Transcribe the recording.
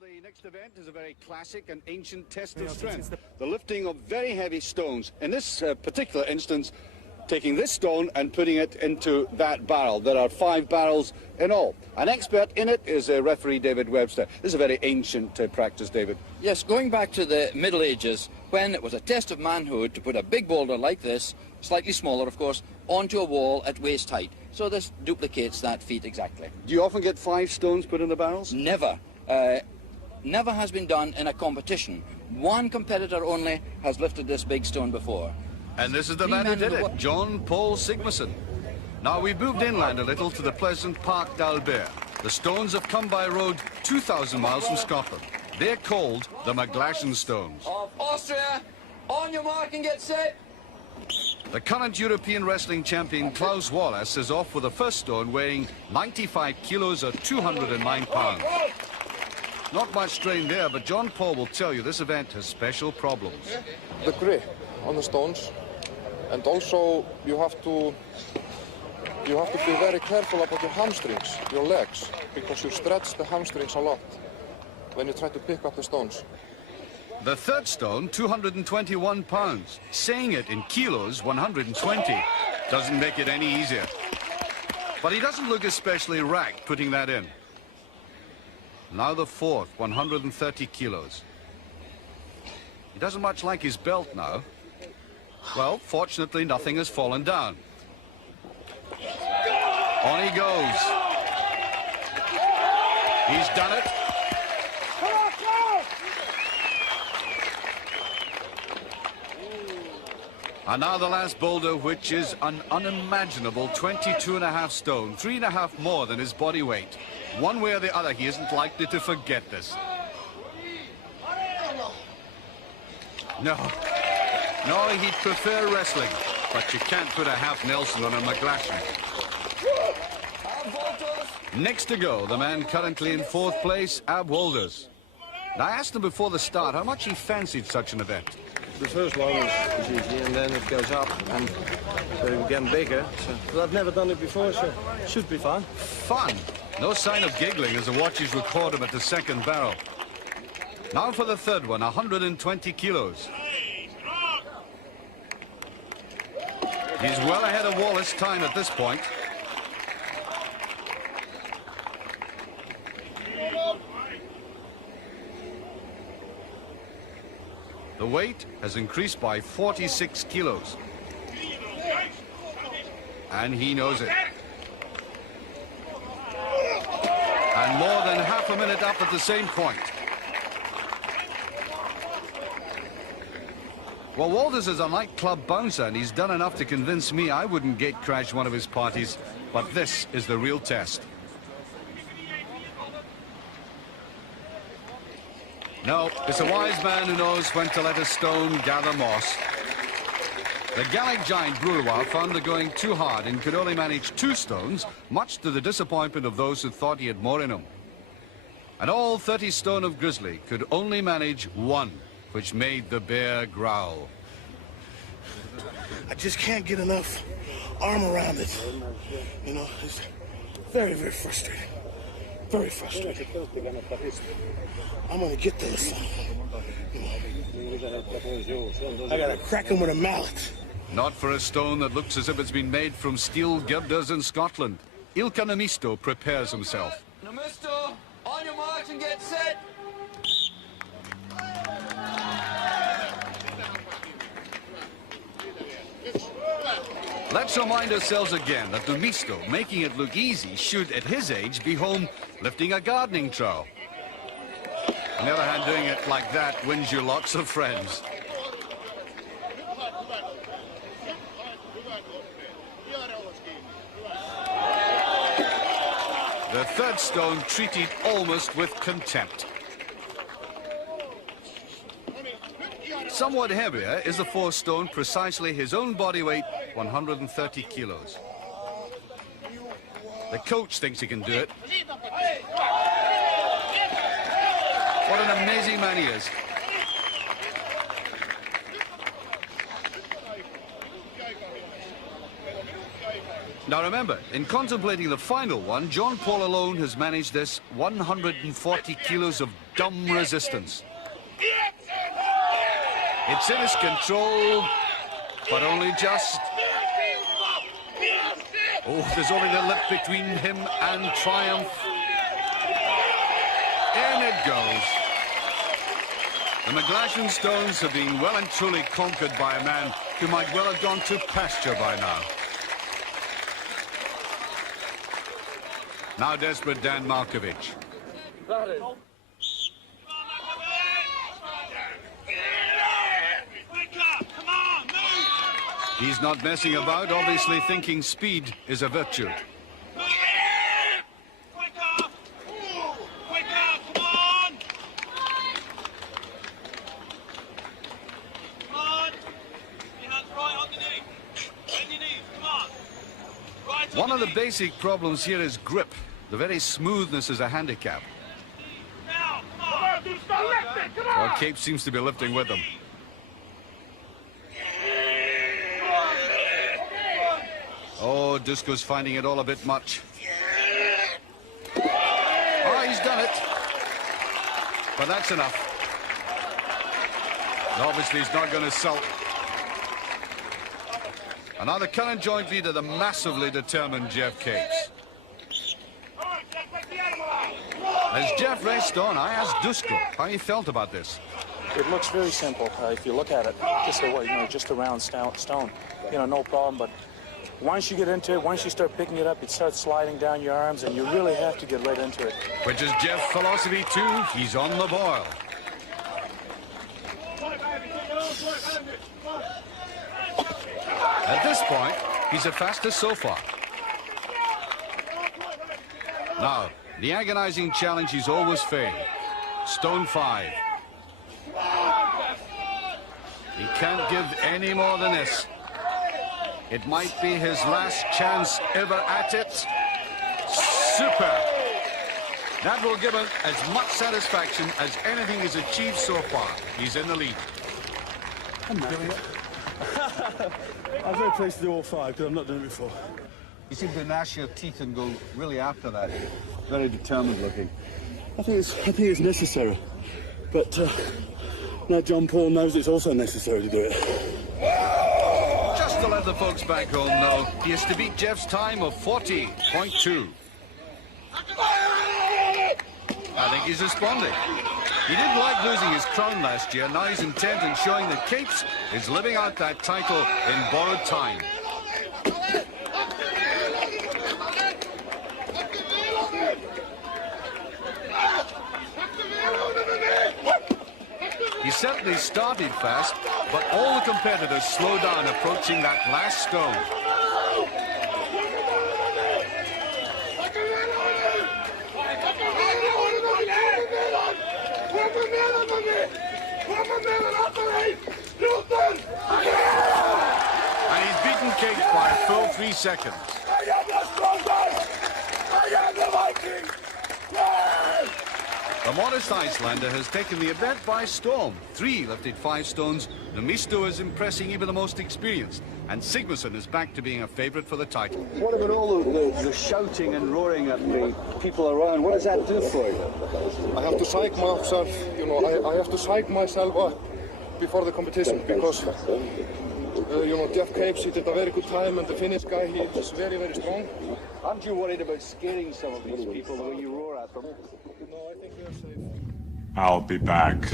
The next event is a very classic and ancient test of strength. The lifting of very heavy stones. In this particular instance, taking this stone and putting it into that barrel. There are 5 barrels in all. An expert in it is referee David Webster. This is a very ancient practice, David. Yes, going back to the Middle Ages, when it was a test of manhood to put a big boulder like this, slightly smaller of course, onto a wall at waist height. So this duplicates that feat exactly. Do you often get 5 stones put in the barrels? Never. Never has been done in a competition. One competitor only has lifted this big stone before. And this is the man who did it, Jon Pall Sigmarsson. Now we've moved inland a little to the pleasant Parc d'Albert. The stones have come by road 2,000 miles from Scotland. They're called the McGlashan stones. Of Austria, on your mark and get set. The current European wrestling champion Klaus Wallas is off with the first stone weighing 95 kilos or 209 pounds. Not much strain there, but Jon Pall will tell you this event has special problems. The grip on the stones, and also you have to be very careful about your hamstrings, your legs, because you stretch the hamstrings a lot when you try to pick up the stones. The third stone, 221 pounds. Saying it in kilos, 120. Doesn't make it any easier. But he doesn't look especially racked putting that in. Now the fourth, 130 kilos. He doesn't much like his belt now. Well, fortunately, nothing has fallen down. On he goes. He's done it. And now the last boulder, which is an unimaginable 22.5 stone, 3.5 more than his body weight. One way or the other, he isn't likely to forget this. No, he'd prefer wrestling, but you can't put a half Nelson on a McGlashan. Next to go, the man currently in 4th place, Wolders. Now, I asked him before the start how much he fancied such an event. The first one is easy, and then it goes up, and we're getting bigger. But I've never done it before, so it should be fun. Fun? No sign of giggling as the watches record him at the second barrel. Now for the third one, 120 kilos. He's well ahead of Wallas' time at this point. The weight has increased by 46 kilos. And he knows it. And more than half a minute up at the same point. Well, Wolders is a nightclub bouncer, and he's done enough to convince me I wouldn't gate crash one of his parties. But this is the real test. No, it's a wise man who knows when to let a stone gather moss. The Gallic giant Brulois found the going too hard and could only manage 2 stones, much to the disappointment of those who thought he had more in him. And all 30 stone of Grizzly could only manage 1, which made the bear growl. I just can't get enough arm around it. You know, it's very, very frustrating. Very frustrating. I'm gonna get this. I gotta crack him with a mallet. Not for a stone that looks as if it's been made from steel girders in Scotland. Ilkka Nummisto prepares himself. Nummisto, on your marks and get set. Let's remind ourselves again that Nummisto, making it look easy, should at his age be home lifting a gardening trowel. On the other hand, doing it like that wins you lots of friends. The third stone treated almost with contempt. Somewhat heavier is the 4th stone, precisely his own body weight, 130 kilos. The coach thinks he can do it. What an amazing man he is. Now remember, in contemplating the final one, Jon Pall alone has managed this 140 kilos of dumb resistance. It's in his control, but only just. Oh, there's only the lip between him and triumph. In it goes. The McGlashan stones have been well and truly conquered by a man who might well have gone to pasture by now. Now desperate Dan Markovic. He's not messing about, obviously thinking speed is a virtue. One of the basic problems here is grip. The very smoothness is a handicap. Well, Capes seems to be lifting with them. Oh, Dusko's finding it all a bit much. Oh, he's done it. But that's enough. Obviously, he's not going to sulk. And now the current joint leader, the massively determined Geoff Capes. As Geoff rests on, I asked Dusko how he felt about this. It looks very simple if you look at it. Just a, just a round stone. No problem. But once you get into it, once you start picking it up, it starts sliding down your arms, and you really have to get right into it. Which is Geoff's philosophy too. He's on the boil. At this point, he's the fastest so far. Now, the agonizing challenge he's always faced. Stone 5. He can't give any more than this. It might be his last chance ever at it. Super. That will give him as much satisfaction as anything he's achieved so far. He's in the lead. I'm not doing it. I'm very pleased to do all 5 because I'm not doing it before. You seem to gnash your teeth and go really after that. Very determined looking. I think it's necessary, but now Jon Pall knows it's also necessary to do it. Just to let the folks back home know, he has to beat Geoff's time of 40.2. I think he's responding. He didn't like losing his crown last year. Now he's intent on showing that Capes is living out that title in borrowed time. He certainly started fast, but all the competitors slowed down approaching that last stone. And he's beaten Capes by a full 3 seconds. I am the strongest! I am the Viking! The modest Icelander has taken the event by storm. 3 lifted 5 stones. Nummisto is impressing even the most experienced. And Sigmarsson is back to being a favourite for the title. What about all the shouting and roaring at the people around? What does that do for you? I have to psych myself, I have to psych myself up before the competition because, Geoff Capes, he did a very good time, and the Finnish guy, he is very, very strong. Aren't you worried about scaring some of these people the way you roar at them? No, I think we are safe. I'll be back.